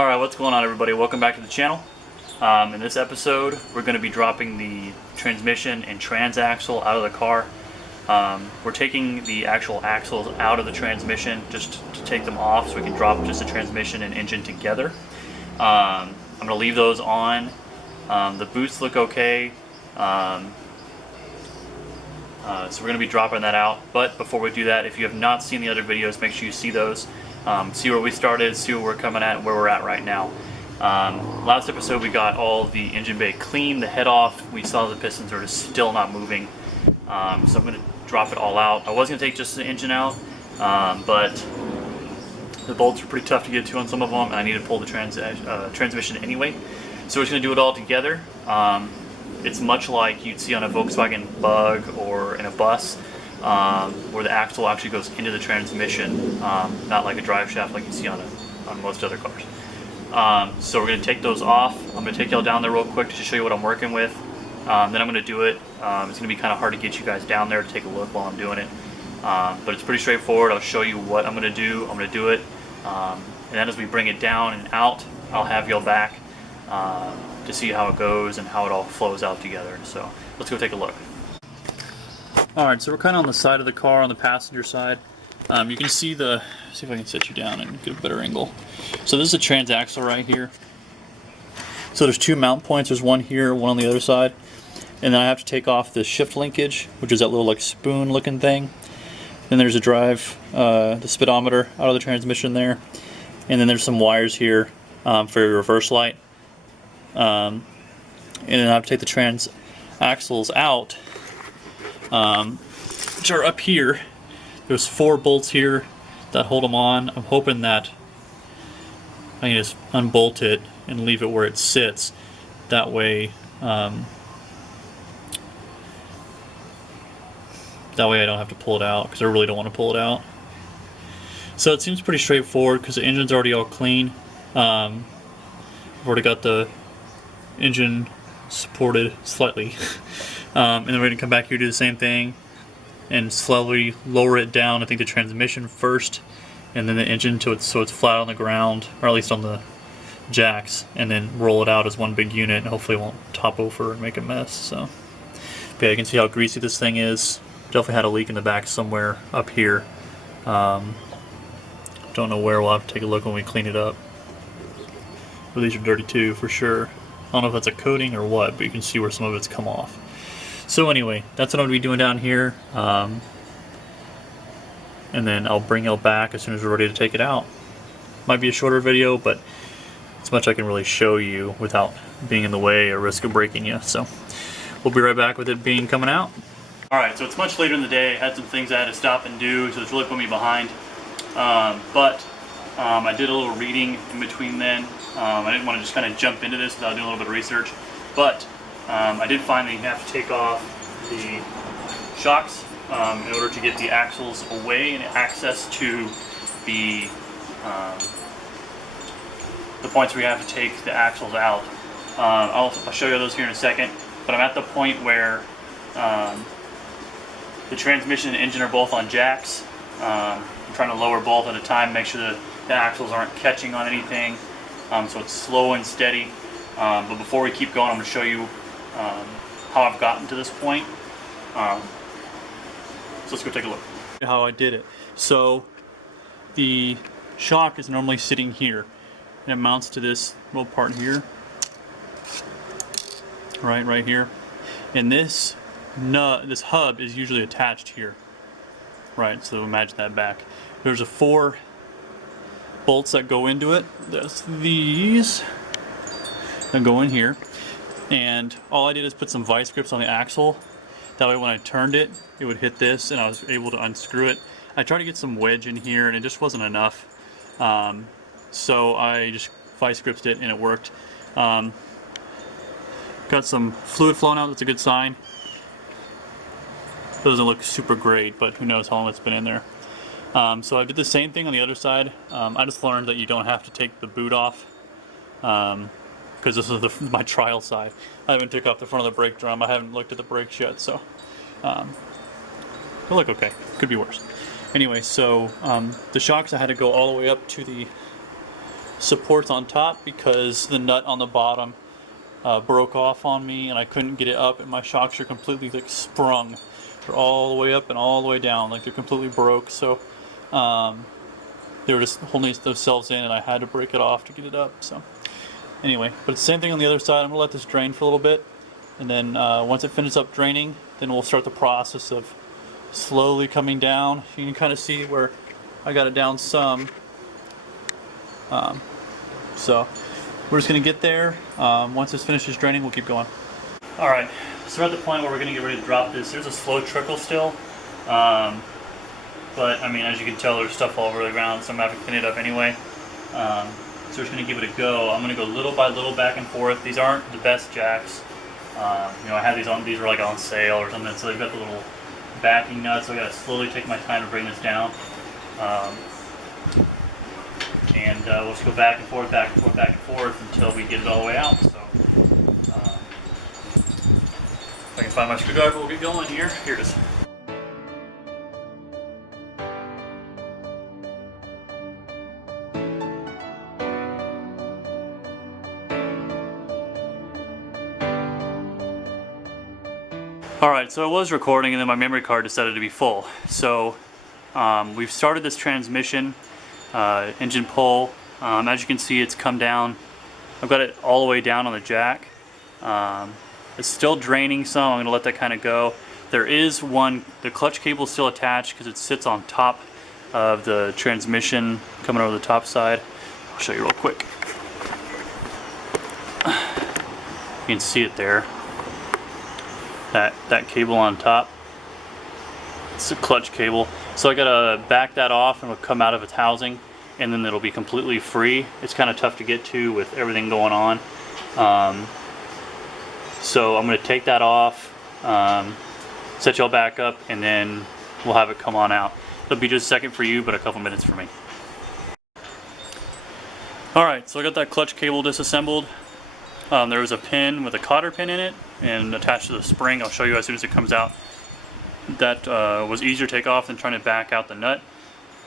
Alright, what's going on everybody? Welcome back to the channel. In this episode, we're going to be dropping the transmission and transaxle out of the car. We're taking the actual axles out of the transmission just to take them off so we can drop just the transmission and engine together. I'm going to leave those on. The boots look okay. So we're going to be dropping that out. But before we do that, if you have not seen the other videos, make sure you see those. See where we started, see where we're coming at, and where we're at right now. Last episode we got all the engine bay clean, the head off. We saw the pistons are just still not moving. So I'm going to drop it all out. I was going to take just the engine out, but the bolts are pretty tough to get to on some of them, and I need to pull the transmission anyway. So we're just going to do it all together. It's much like you'd see on a Volkswagen Bug or in a bus, where the axle actually goes into the transmission, not like a drive shaft like you see on most other cars. So we're going to take those off. I'm going to take y'all down there real quick to show you what I'm working with. Then I'm going to do it. It's going to be kind of hard to get you guys down there to take a look while I'm doing it. But it's pretty straightforward. I'll show you what I'm going to do. I'm going to do it. And then as we bring it down and out, I'll have y'all back to see how it goes and how it all flows out together. So let's go take a look. Alright, so we're kind of on the side of the car, on the passenger side. You can see see if I can set you down and get a better angle. So this is a transaxle right here. So there's two mount points. There's one here, one on the other side. And then I have to take off the shift linkage, which is that little like spoon looking thing. Then there's a drive, the speedometer out of the transmission there. And then there's some wires here for your reverse light. And then I have to take the transaxles out, which are up here. There's 4 bolts here that hold them on. I'm hoping that I can just unbolt it and leave it where it sits. That way, I don't have to pull it out, because I really don't want to pull it out. So it seems pretty straightforward because the engine's already all clean. I've already got the engine supported slightly. And then we're going to come back here, do the same thing, and slowly lower it down. I think the transmission first, and then the engine so it's flat on the ground, or at least on the jacks, and then roll it out as one big unit, and hopefully it won't top over and make a mess. So, but yeah, you can see how greasy this thing is. Definitely had a leak in the back somewhere up here. Don't know where. We'll have to take a look when we clean it up. But these are dirty too, for sure. I don't know if that's a coating or what, but you can see where some of it's come off. So anyway, that's what I'm going to be doing down here. And then I'll bring it back as soon as we're ready to take it out. Might be a shorter video, but it's much I can really show you without being in the way or risk of breaking you. So we'll be right back with it coming out. Alright, so it's much later in the day. I had some things I had to stop and do, so it's really put me behind. But I did a little reading in between then. I didn't want to just kind of jump into this without doing a little bit of research. But I did find that you have to take off the shocks in order to get the axles away and access to the points where you have to take the axles out. I'll show you those here in a second. But I'm at the point where the transmission and engine are both on jacks. I'm trying to lower both at a time, make sure that the axles aren't catching on anything. So it's slow and steady. But before we keep going, I'm going to show you how I've gotten to this point. So let's go take a look. How I did it. So the shock is normally sitting here, and it mounts to this little part here. Right here. And this hub is usually attached here. Right, so imagine that back. There's 4 bolts that go into it. There's these that go in here, and all I did is put some vice grips on the axle. That way when I turned it, it would hit this and I was able to unscrew it. I tried to get some wedge in here and it just wasn't enough, so I just vice gripped it and it worked. Got some fluid flowing out. That's a good sign. Doesn't look super great, but who knows how long it's been in there. So I did the same thing on the other side. I just learned that you don't have to take the boot off, because this is my trial side. I haven't took off the front of the brake drum. I haven't looked at the brakes yet, so it'll look okay. Could be worse. Anyway, so the shocks I had to go all the way up to the supports on top because the nut on the bottom broke off on me and I couldn't get it up, and my shocks are completely like sprung. They're all the way up and all the way down, like they're completely broke. So they were just holding themselves in, and I had to break it off to get it up. So anyway, but it's the same thing on the other side. I'm gonna let this drain for a little bit, and then once it finishes up draining, then we'll start the process of slowly coming down. You can kind of see where I got it down some. So we're just going to get there. Once this finishes draining, we'll keep going. Alright, so we're at the point where we're going to get ready to drop this. There's a slow trickle still. But, I mean, as you can tell, there's stuff all over the ground, so I'm going to have to clean it up anyway. So we're just going to give it a go. I'm going to go little by little back and forth. These aren't the best jacks. You know, I had these on, these were like on sale or something, so they've got the little backing nuts, so I got to slowly take my time to bring this down. And we'll just go back and forth, back and forth, back and forth until we get it all the way out. So, if I can find my screwdriver, we'll get going here. Here it is. Alright, so I was recording and then my memory card decided to be full. So, we've started this transmission. Engine pull. As you can see, it's come down. I've got it all the way down on the jack. It's still draining some. I'm going to let that kind of go. There is one, the clutch cable is still attached because it sits on top of the transmission coming over the top side. I'll show you real quick. You can see it there. That cable on top. It's a clutch cable. So I gotta back that off and it'll come out of its housing, and then it'll be completely free. It's kind of tough to get to with everything going on. So I'm gonna take that off, set y'all back up, and then we'll have it come on out. It'll be just a second for you, but a couple minutes for me. Alright, so I got that clutch cable disassembled. There was a pin with a cotter pin in it and attached to the spring. I'll show you as soon as it comes out. That was easier to take off than trying to back out the nut.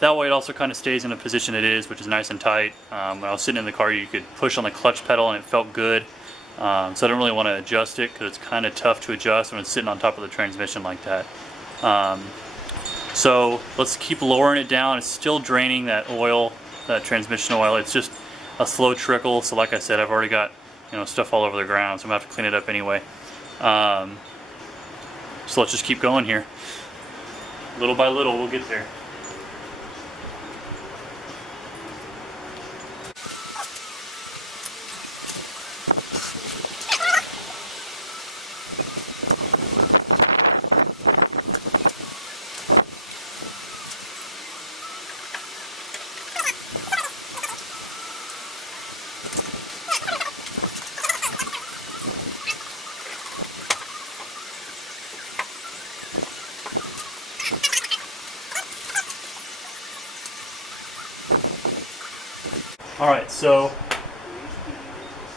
That way it also kind of stays in the position it is, which is nice and tight. When I was sitting in the car, you could push on the clutch pedal and it felt good. So I don't really want to adjust it because it's kind of tough to adjust when it's sitting on top of the transmission like that. So let's keep lowering it down. It's still draining that oil, that transmission oil. It's just a slow trickle. So like I said, I've already got, you know, stuff all over the ground, so I'm gonna have to clean it up anyway. So let's just keep going here. Little by little, we'll get there. Alright, so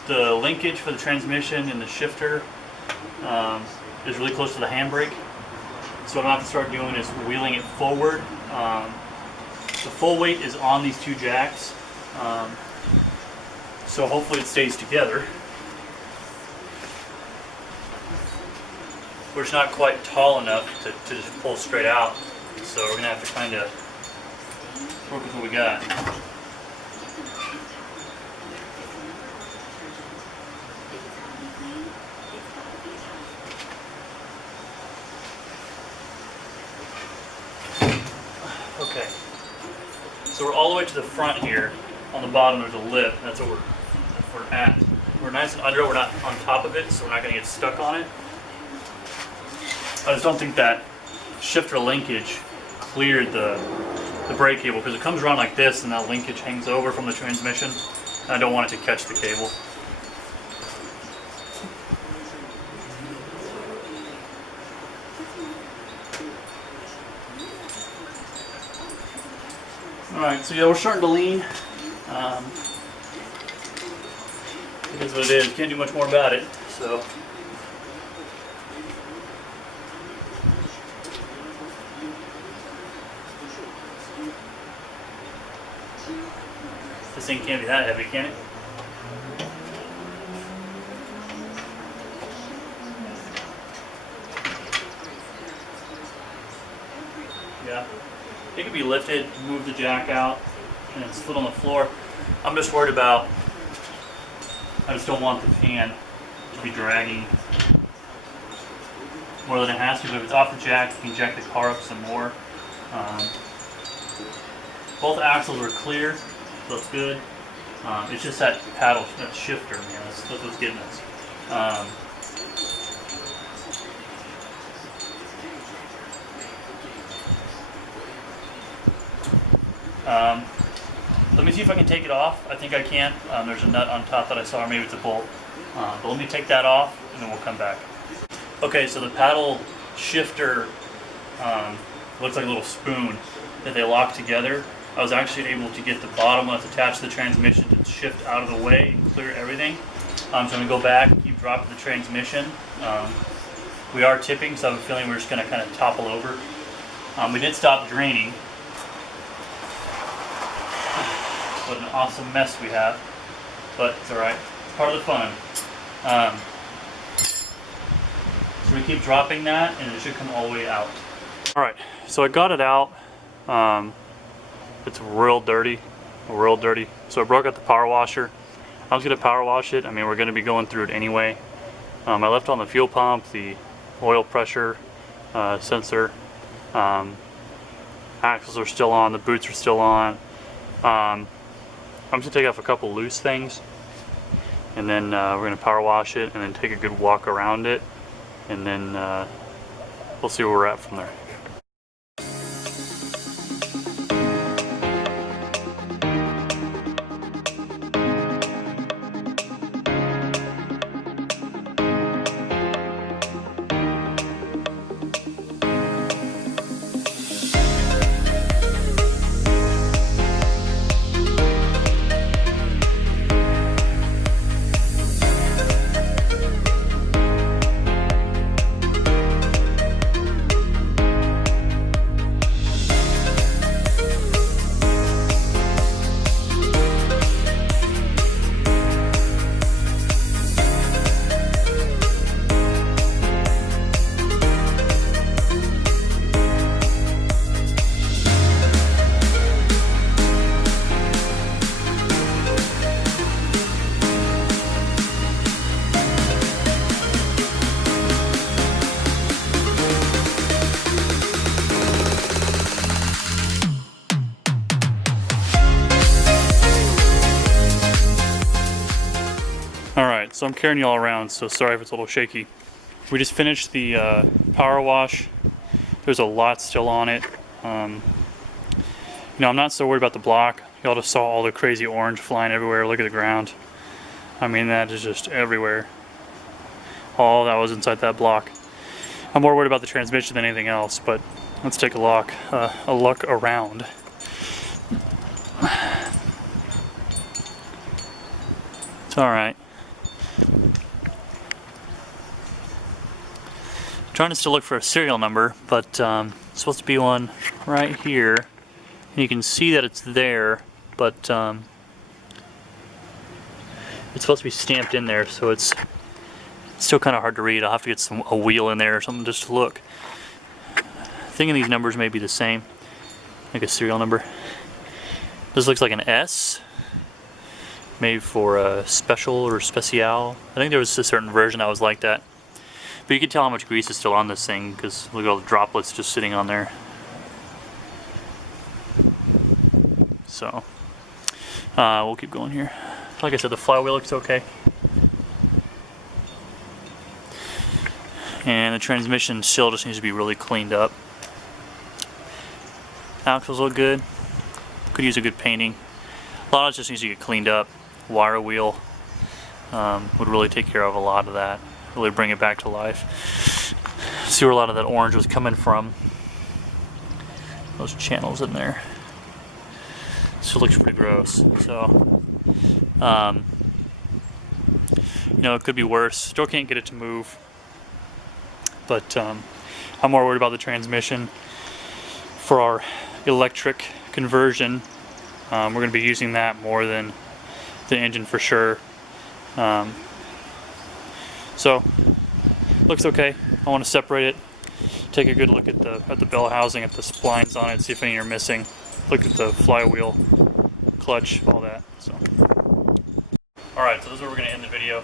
the linkage for the transmission and the shifter is really close to the handbrake. So what I'm going to have to start doing is wheeling it forward. The full weight is on these two jacks, so hopefully it stays together. We're just not quite tall enough to just pull straight out, so we're going to have to kind of work with what we got. Okay, so we're all the way to the front here. On the bottom there's a lip, and that's what we're at. We're nice and under it, we're not on top of it, so we're not going to get stuck on it. I just don't think that shifter linkage cleared the brake cable, because it comes around like this and that linkage hangs over from the transmission, and I don't want it to catch the cable. Alright, so yeah, we're starting to lean. It is what it is. Can't do much more about it. So this thing can't be that heavy, can it? Yeah. It could be lifted, move the jack out, and then slid on the floor. I'm just worried about, I just don't want the pan to be dragging more than it has to. But if it's off the jack, you can jack the car up some more. Both axles are clear, so it's good. It's just that paddle, that shifter, man. That's what's getting us. Let me see if I can take it off. I think I can. There's a nut on top that I saw, or maybe it's a bolt. But let me take that off, and then we'll come back. Okay, so the paddle shifter looks like a little spoon that they lock together. I was actually able to get the bottom that's attached to the transmission to shift out of the way and clear everything. So I'm going to go back and keep dropping the transmission. We are tipping, so I have a feeling we're just going to kind of topple over. We did stop draining. What an awesome mess we have, but it's alright. It's part of the fun. So we keep dropping that, and it should come all the way out. Alright, so I got it out. It's real dirty, So I broke out the power washer. I was going to power wash it. I mean, we're going to be going through it anyway. I left on the fuel pump, the oil pressure sensor. Axles are still on, the boots are still on. I'm just going to take off a couple loose things, and then we're going to power wash it and then take a good walk around it, and then we'll see where we're at from there. Alright, so I'm carrying you all around, so sorry if it's a little shaky. We just finished the power wash. There's a lot still on it. I'm not so worried about the block. Y'all just saw all the crazy orange flying everywhere. Look at the ground. I mean, that is just everywhere. All that was inside that block. I'm more worried about the transmission than anything else, but let's take a look around. It's alright. Trying to still look for a serial number, but it's supposed to be one right here. And you can see that it's there, but it's supposed to be stamped in there, so it's still kind of hard to read. I'll have to get a wheel in there or something just to look. Thinking these numbers may be the same, like a serial number. This looks like an S, maybe for a special or special. I think there was a certain version that was like that. But you can tell how much grease is still on this thing because look at all the droplets just sitting on there. So we'll keep going here. Like I said, the flywheel looks okay. And the transmission still just needs to be really cleaned up. Axles look good. Could use a good painting. A lot of it just needs to get cleaned up. Wire wheel would really take care of a lot of that. Really bring it back to life. See where a lot of that orange was coming from. Those channels in there. So it looks pretty gross. So, it could be worse. Still can't get it to move. But I'm more worried about the transmission for our electric conversion. We're going to be using that more than the engine for sure. So looks okay. I want to separate it, take a good look at the bell housing, at the splines on it, see if any are missing. Look at the flywheel, clutch, all that. So, all right, so this is where we're going to end the video.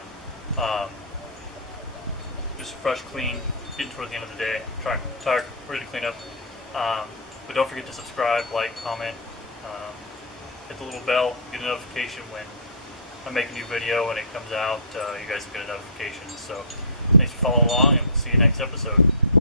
Just fresh, clean, getting towards the end of the day. Tired, ready to clean up. But don't forget to subscribe, like, comment, hit the little bell, get a notification when I make a new video and it comes out. You guys will get a notification. So thanks for following along, and we'll see you next episode.